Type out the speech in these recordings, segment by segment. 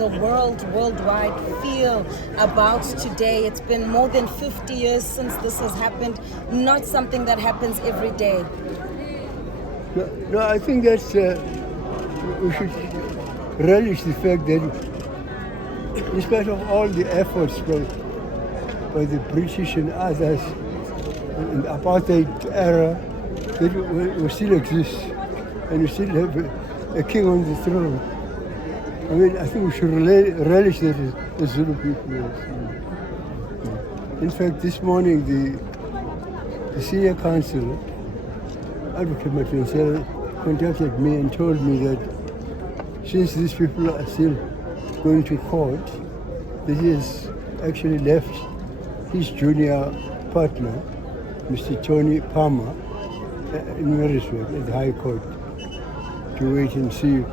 the worldwide feel about today? It's been more than 50 years since this has happened, not something that happens every day. No, I think that's, we should relish the fact that in spite of all the efforts by the British and others in the apartheid era, that we still exist and we still have a king on the throne. I mean, I think we should relish that as Zulu people. In fact, this morning the senior counsel, Advocate Matinsel, contacted me and told me that since these people are still going to court, that he has actually left his junior partner, Mr. Tony Palmer, in Marisburg at the High Court to wait and see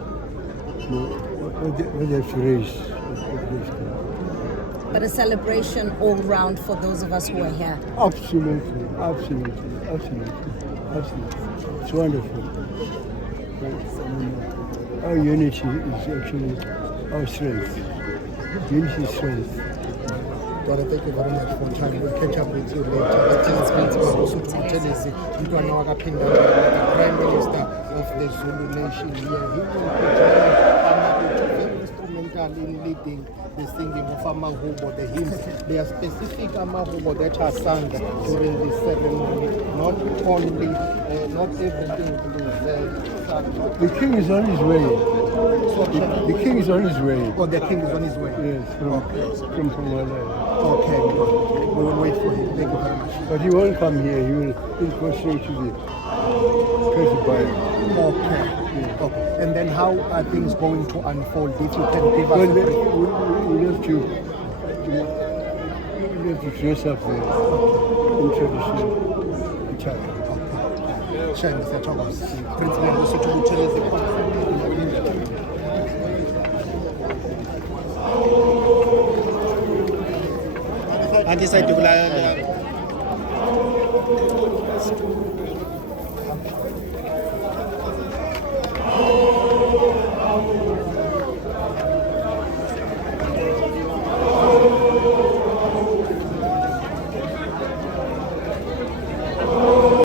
what they have to raise. But a celebration all round for those of us who are here. Absolutely. It's wonderful. Our unity is actually our strength. Unity is strength. Brother, thank you very much for time. We'll catch up with you later. Let's speak to Mangosuthu Buthelezi, the Prime Minister of the Zulu Nation here. He will be very instrumental in leading the singing of Amahubo, the hymns. There are specific Amahubo that are sung during this ceremony, not only, not everything is sung. The king is on his way. The king is on his way. Oh, the king is on his way? Yes, from Himalaya. Okay, we will wait for him. Thank you very much. But he won't come here. He will go straight to the Kazibaya. Okay. Yeah. Okay. And then how are things going to unfold? If you can give us we'll have to dress up in traditional attire. Sure, Mr. Thomas. Prince Mangosuthu Buthelezi. I decided to